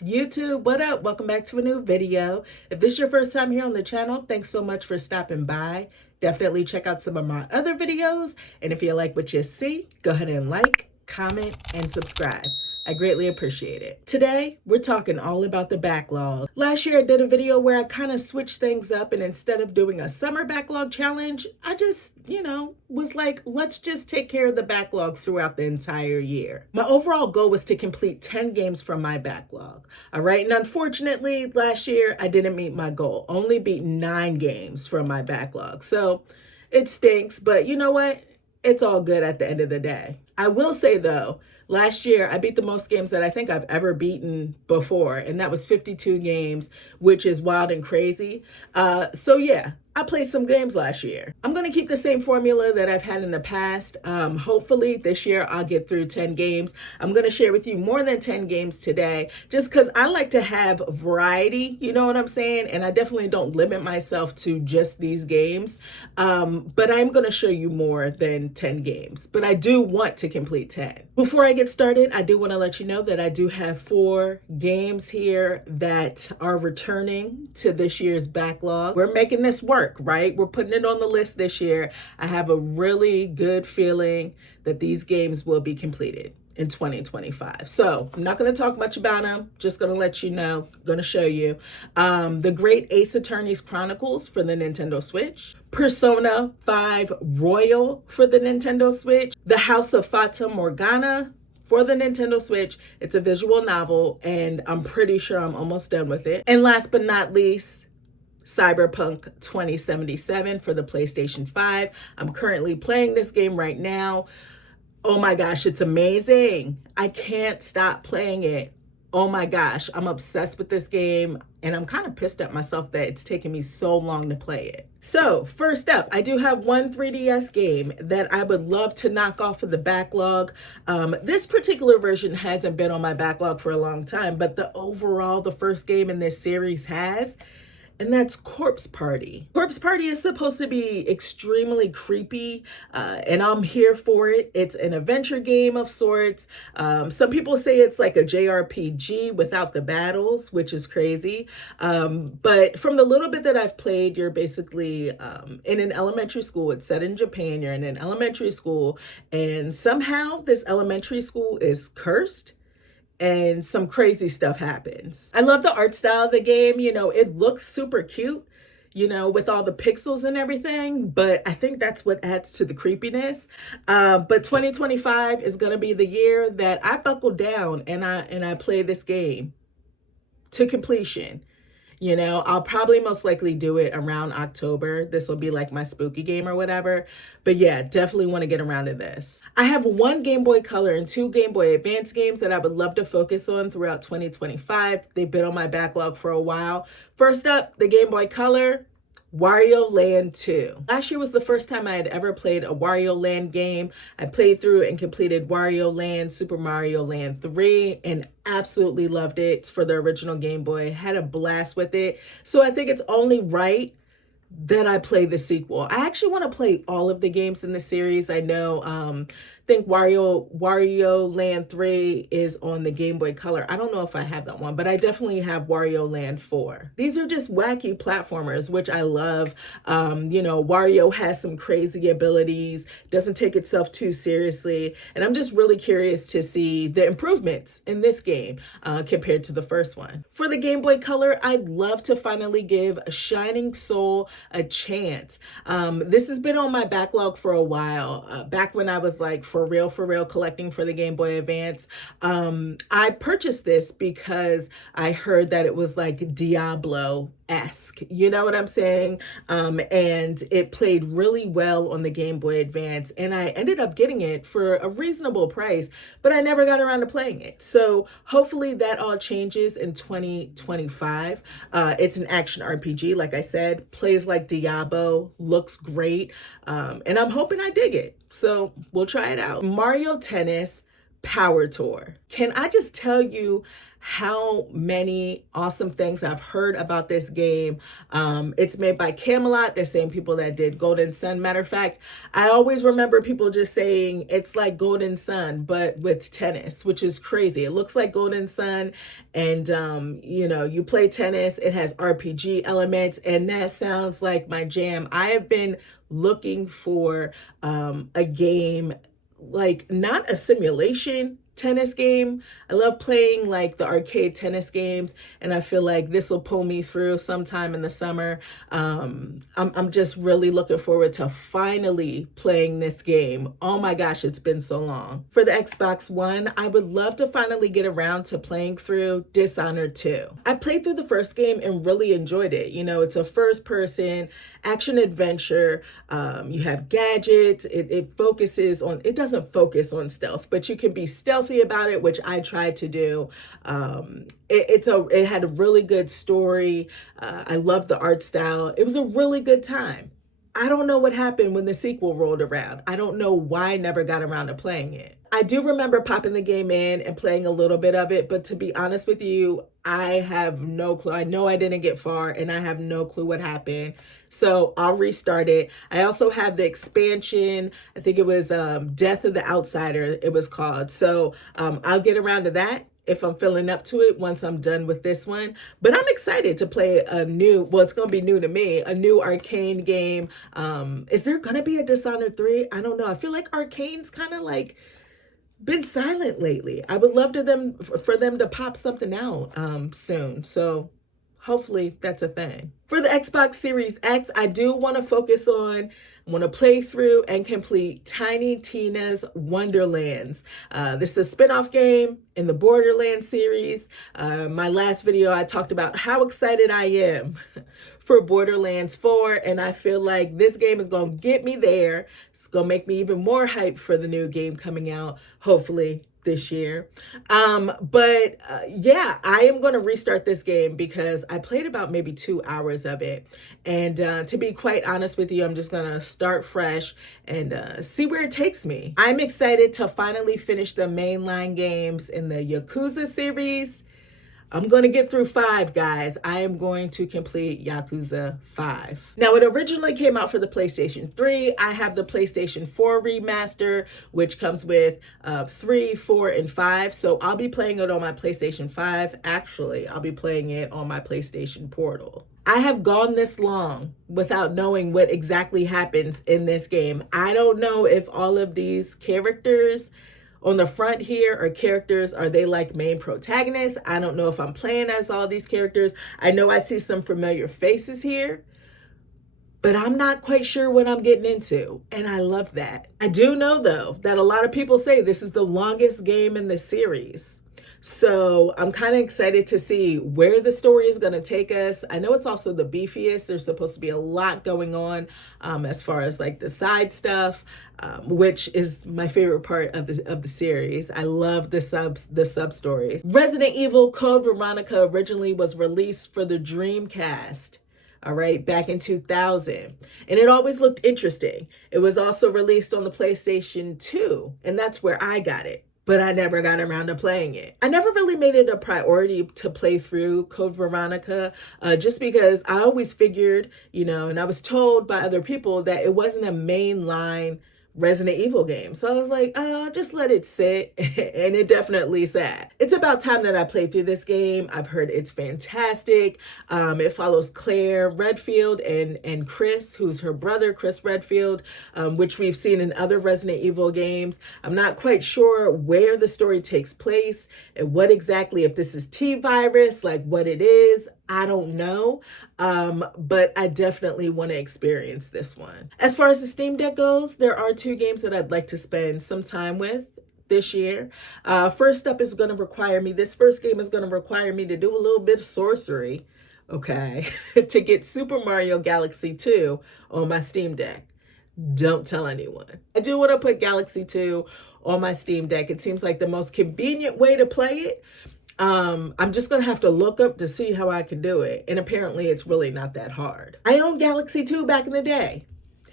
YouTube, what up? Welcome back to a new video. If this is your first time here on the channel, thanks so much for stopping by. Definitely check out some of my other videos. And if you like what you see, go ahead and like, comment, and subscribe. I greatly appreciate it. Today, we're talking all about the backlog. Last year, I did a video where I kind of switched things up, and instead of doing a summer backlog challenge, I just, was like, let's just take care of the backlog throughout the entire year. My overall goal was to complete 10 games from my backlog. All right, and unfortunately, last year, I didn't meet my goal. Only beat 9 games from my backlog. So it stinks, but you know what? It's all good at the end of the day. I will say though, last year I beat the most games that I think I've ever beaten before, and that was 52 games, which is wild and crazy. So yeah, I played some games last year. I'm gonna keep the same formula that I've had in the past. Hopefully this year I'll get through 10 games. I'm gonna share with you more than 10 games today, just because I like to have variety, you know what I'm saying? And I definitely don't limit myself to just these games. But I'm gonna show you more than 10 games, but I do want to complete 10. Before I get started, I do want to let you know that I do have 4 games here that are returning to this year's backlog. We're making this work, right? We're putting it on the list this year. I have a really good feeling that these games will be completed in 2025. So I'm not going to talk much about them. Just going to let you know, going to show you. The Great Ace Attorney's Chronicles for the Nintendo Switch. Persona 5 Royal for the Nintendo Switch. The House of Fata Morgana for the Nintendo Switch. It's a visual novel, and I'm pretty sure I'm almost done with it. And last but not least, Cyberpunk 2077 for the PlayStation 5. I'm currently playing this game right now. Oh my gosh, it's amazing. I can't stop playing it. Oh my gosh, I'm obsessed with this game, and I'm kind of pissed at myself that it's taken me so long to play it. So first up, I do have one 3DS game that I would love to knock off of the backlog. This particular version hasn't been on my backlog for a long time, but the first game in this series has. And that's Corpse Party. Corpse Party is supposed to be extremely creepy, and I'm here for it. It's an adventure game of sorts. Some people say it's like a JRPG without the battles, which is crazy. But from the little bit that I've played, you're basically in an elementary school. It's set in Japan. You're in an elementary school, and somehow this elementary school is cursed, and some crazy stuff happens. I love the art style of the game. It looks super cute, with all the pixels and everything, but I think that's what adds to the creepiness. But 2025 is going to be the year that I buckle down and I play this game to completion. I'll probably most likely do it around October. This will be like my spooky game or whatever. But yeah, definitely want to get around to this. I have 1 Game Boy Color and 2 Game Boy Advance games that I would love to focus on throughout 2025. They've been on my backlog for a while. First up, the Game Boy Color, Wario Land 2. Last year was the first time I had ever played a Wario Land game. I played through and completed Wario Land, Super Mario Land 3, and absolutely loved it. It's for the original Game Boy. Had a blast with it. So I think it's only right that I play the sequel. I actually want to play all of the games in the series. I know, think Wario Land 3 is on the Game Boy Color. I don't know if I have that one, but I definitely have Wario Land 4. These are just wacky platformers, which I love. Wario has some crazy abilities, doesn't take itself too seriously, and I'm just really curious to see the improvements in this game compared to the first one. For the Game Boy Color, I'd love to finally give Shining Soul a chance. This has been on my backlog for a while. Back when I was like for real collecting for the Game Boy Advance, I purchased this because I heard that it was like Diablo-esque, you know what I'm saying? And it played really well on the Game Boy Advance, and I ended up getting it for a reasonable price, but I never got around to playing it. So hopefully that all changes in 2025. It's an action RPG, like I said, plays like Diablo, looks great, and I'm hoping I dig it. So we'll try it out. Mario Tennis Power Tour. Can I just tell you how many awesome things I've heard about this game. It's made by Camelot, the same people that did Golden Sun. Matter of fact, I always remember people just saying it's like Golden Sun, but with tennis, which is crazy. It looks like Golden Sun, and you play tennis. It has RPG elements, and that sounds like my jam. I have been looking for a game, like not a simulation tennis game. I love playing like the arcade tennis games, and I feel like this will pull me through sometime in the summer. I'm just really looking forward to finally playing this game. Oh my gosh, it's been so long. For the Xbox One, I would love to finally get around to playing through Dishonored 2. I played through the first game and really enjoyed it. It's a first person action adventure. You have gadgets. It doesn't focus on stealth, but you can be stealthy about it, which I tried to do. It had a really good story. I loved the art style. It was a really good time. I don't know what happened when the sequel rolled around. I don't know why I never got around to playing it. I do remember popping the game in and playing a little bit of it, but to be honest with you, I have no clue. I know I didn't get far, and I have no clue what happened. So I'll restart it. I also have the expansion. I think it was Death of the Outsider, it was called. So I'll get around to that if I'm feeling up to it once I'm done with this one. But I'm excited to play it's going to be new to me, a new Arcane game. Is there going to be a Dishonored 3? I don't know. I feel like Arcane's kind of like been silent lately. I would love for them to pop something out soon. So hopefully that's a thing. For the Xbox Series X, I do want to focus on, I want to play through and complete Tiny Tina's Wonderlands. This is a spin-off game in the Borderlands series. My last video, I talked about how excited I am for Borderlands 4, and I feel like this game is going to get me there. It's going to make me even more hyped for the new game coming out, hopefully this year. Yeah, I am going to restart this game because I played about maybe 2 hours of it. And to be quite honest with you, I'm just going to start fresh and see where it takes me. I'm excited to finally finish the mainline games in the Yakuza series. I'm going to get through 5, guys. I am going to complete Yakuza 5. Now, it originally came out for the PlayStation 3. I have the PlayStation 4 remaster, which comes with 3, 4, and 5. So I'll be playing it on my PlayStation 5. Actually, I'll be playing it on my PlayStation Portal. I have gone this long without knowing what exactly happens in this game. I don't know if all of these characters on the front here are they like main protagonists? I don't know if I'm playing as all these characters. I know I see some familiar faces here, but I'm not quite sure what I'm getting into, and I love that. I do know, though, that a lot of people say this is the longest game in the series. So I'm kind of excited to see where the story is going to take us. I know it's also the beefiest. There's supposed to be a lot going on as far as like the side stuff, which is my favorite part of the series. I love the sub stories. Resident Evil Code Veronica originally was released for the Dreamcast. All right, back in 2000. And it always looked interesting. It was also released on the PlayStation 2, and that's where I got it. But I never got around to playing it. I never really made it a priority to play through Code Veronica, just because I always figured, and I was told by other people that it wasn't a mainline Resident Evil game. So I was like, oh, just let it sit. And it definitely sat. It's about time that I played through this game. I've heard it's fantastic. It follows Claire Redfield and Chris, who's her brother, Chris Redfield, which we've seen in other Resident Evil games. I'm not quite sure where the story takes place and what exactly, if this is T-Virus, like what it is. I don't know, but I definitely want to experience this one. As far as the Steam Deck goes, there are 2 games that I'd like to spend some time with this year. First up is going to require me, this first game is going to require me to do a little bit of sorcery, okay, to get Super Mario Galaxy 2 on my Steam Deck. Don't tell anyone. I do want to put Galaxy 2 on my Steam Deck. It seems like the most convenient way to play it. I'm just going to have to look up to see how I can do it. And apparently it's really not that hard. I owned Galaxy 2 back in the day.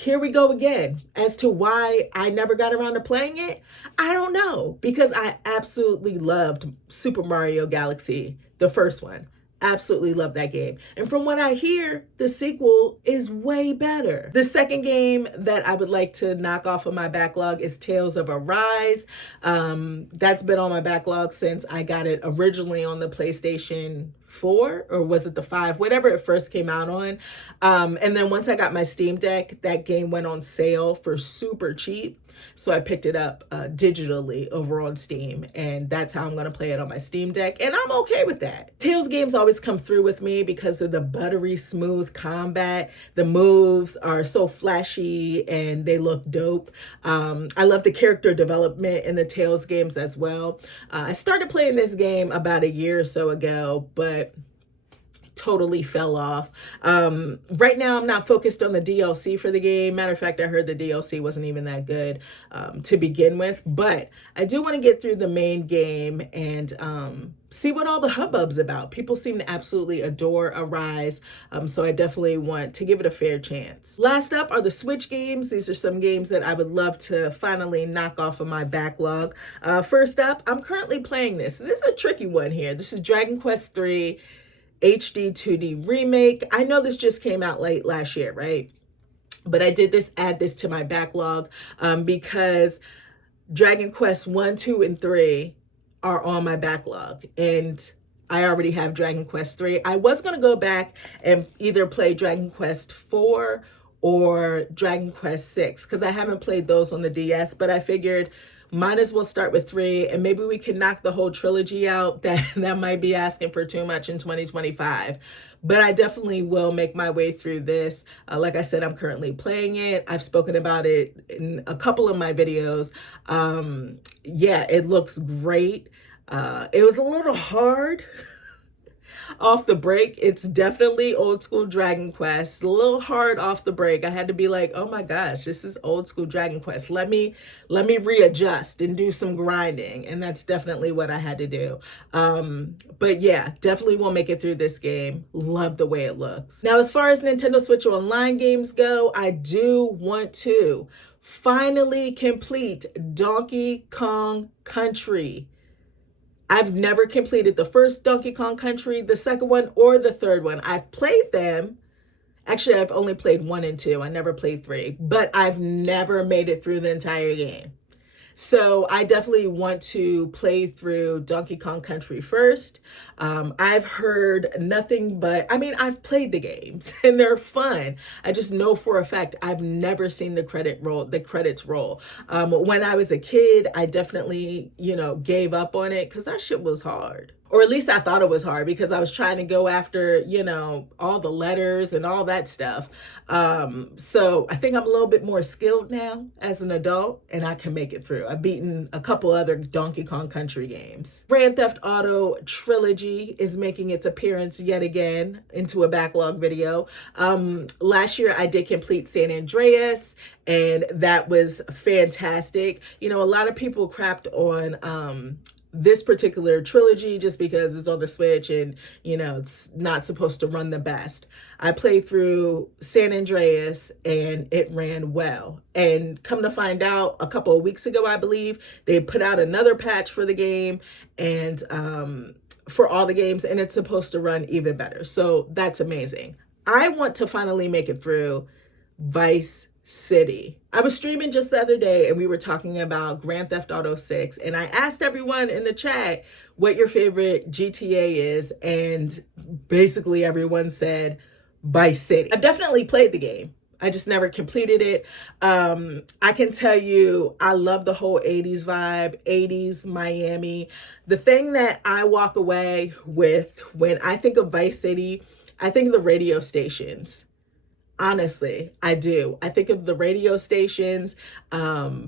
here we go again. As to why I never got around to playing it, I don't know, because I absolutely loved Super Mario Galaxy, the first one. Absolutely love that game. And from what I hear, the sequel is way better. The second game that I would like to knock off of my backlog is Tales of Arise. That's been on my backlog since I got it originally on the PlayStation 4, or was it the 5, whatever it first came out on. And then once I got my Steam Deck, that game went on sale for super cheap. So I picked it up digitally over on Steam, and that's how I'm going to play it on my Steam Deck, and I'm okay with that. Tales games always come through with me because of the buttery smooth combat. The moves are so flashy and they look dope. I love the character development in the Tales games as well. I started playing this game about a year or so ago, but totally fell off. Right now, I'm not focused on the DLC for the game. Matter of fact, I heard the DLC wasn't even that good to begin with, but I do want to get through the main game and see what all the hubbub's about. People seem to absolutely adore Arise, so I definitely want to give it a fair chance. Last up are the Switch games. These are some games that I would love to finally knock off of my backlog. First up, I'm currently playing this. This is a tricky one here. This is Dragon Quest III HD 2D remake. I know this just came out late last year, right? But I did add this to my backlog because Dragon Quest 1, 2, and 3 are on my backlog, and I already have Dragon Quest 3. I was going to go back and either play Dragon Quest 4 or Dragon Quest 6 because I haven't played those on the DS, but I figured might as well start with 3, and maybe we can knock the whole trilogy out. That might be asking for too much in 2025. But I definitely will make my way through this. Like I said, I'm currently playing it. I've spoken about it in a couple of my videos. Yeah, it looks great. It was a little hard off the break. It's definitely old school Dragon Quest. A little hard off the break. I had to be like, oh my gosh, this is old school Dragon Quest. Let me readjust and do some grinding. And that's definitely what I had to do. But yeah, definitely will make it through this game. Love the way it looks. Now, as far as Nintendo Switch Online games go, I do want to finally complete Donkey Kong Country. I've never completed the first Donkey Kong Country, the second one, or the third one. I've played them. Actually, I've only played 1 and 2. I never played 3, but I've never made it through the entire game. So I definitely want to play through Donkey Kong Country first. I've heard nothing but, I mean, I've played the games and they're fun. I just know for a fact I've never seen the credits roll. When I was a kid, I definitely, gave up on it because that shit was hard. Or at least I thought it was hard because I was trying to go after, all the letters and all that stuff. So I think I'm a little bit more skilled now as an adult, and I can make it through. I've beaten a couple other Donkey Kong Country games. Grand Theft Auto Trilogy is making its appearance yet again into a backlog video. Last year I did complete San Andreas, and that was fantastic. A lot of people crapped on this particular trilogy just because it's on the Switch and, it's not supposed to run the best. I played through San Andreas and it ran well. And come to find out, a couple of weeks ago, I believe, they put out another patch for the game and for all the games, and it's supposed to run even better. So that's amazing. I want to finally make it through Vice City. I was streaming just the other day and we were talking about Grand Theft Auto 6, and I asked everyone in the chat what your favorite GTA is, and basically everyone said Vice City. I've definitely played the game. I just never completed it. I can tell you, I love the whole 80s vibe, 80s Miami. The thing that I walk away with when I think of Vice City, I think of the radio stations. Honestly, I do. I think of the radio stations.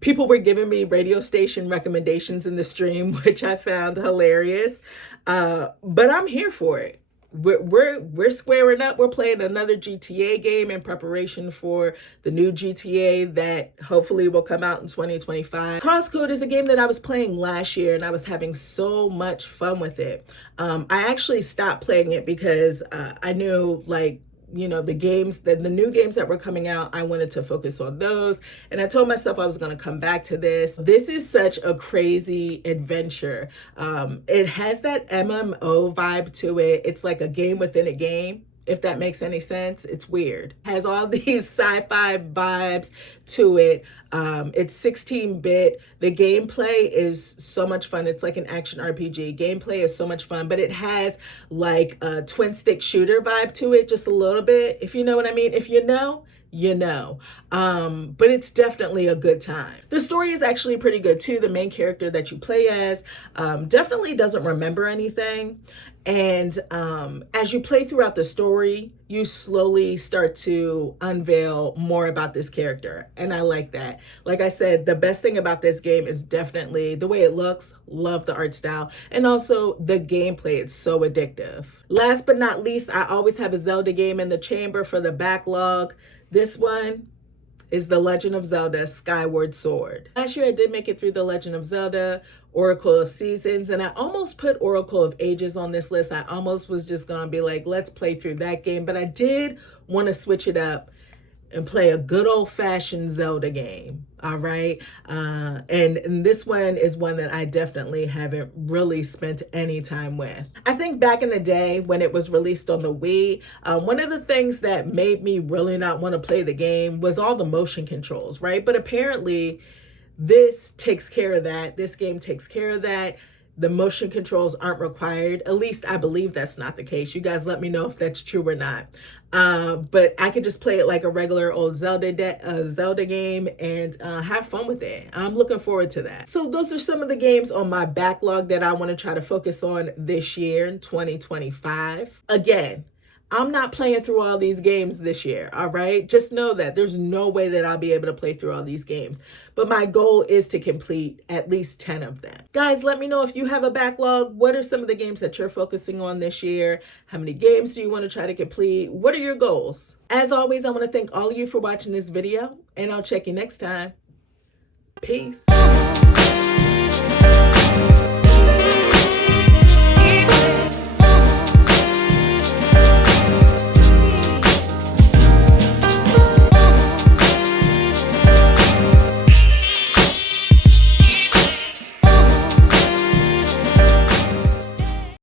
People were giving me radio station recommendations in the stream, which I found hilarious. But I'm here for it. We're squaring up. We're playing another GTA game in preparation for the new GTA that hopefully will come out in 2025. Crosscode is a game that I was playing last year and I was having so much fun with it. I actually stopped playing it because I knew you know, the games, the new games that were coming out, I wanted to focus on those. And I told myself I was going to come back to this. This is such a crazy adventure. It has that MMO vibe to it. It's like a game within a game, if that makes any sense. It's weird. It has all these sci-fi vibes to it. It's 16-bit. The gameplay is so much fun. It's like an action RPG. Gameplay is so much fun, but it has like a twin stick shooter vibe to it, just a little bit, if you know what I mean. If you know, you know. But it's definitely a good time. The story is actually pretty good too. The main character that you play as definitely doesn't remember anything. And as you play throughout the story, you slowly start to unveil more about this character. And I like that. Like I said, the best thing about this game is definitely the way it looks. Love the art style. And also the gameplay. It's so addictive. Last but not least, I always have a Zelda game in the chamber for the backlog. This one is The Legend of Zelda Skyward Sword. Last year I did make it through The Legend of Zelda Oracle of Seasons, and I almost put Oracle of Ages on this list. I almost was just gonna be like, let's play through that game, but I did want to switch it up and play a good old-fashioned Zelda game. All right. And this one is one that I definitely haven't really spent any time with. I think back in the day when it was released on the Wii, one of the things that made me really not want to play the game was all the motion controls, right? But apparently this takes care of that. This game takes care of that. The motion controls aren't required. At least I believe that's not the case. You guys let me know if that's true or not. But I could just play it like a regular old Zelda game and have fun with it. I'm looking forward to that. So those are some of the games on my backlog that I want to try to focus on this year in 2025. Again, I'm not playing through all these games this year, all right? Just know that there's no way that I'll be able to play through all these games. But my goal is to complete at least 10 of them. Guys, let me know if you have a backlog. What are some of the games that you're focusing on this year? How many games do you want to try to complete? What are your goals? As always, I want to thank all of you for watching this video, and I'll check you next time. Peace.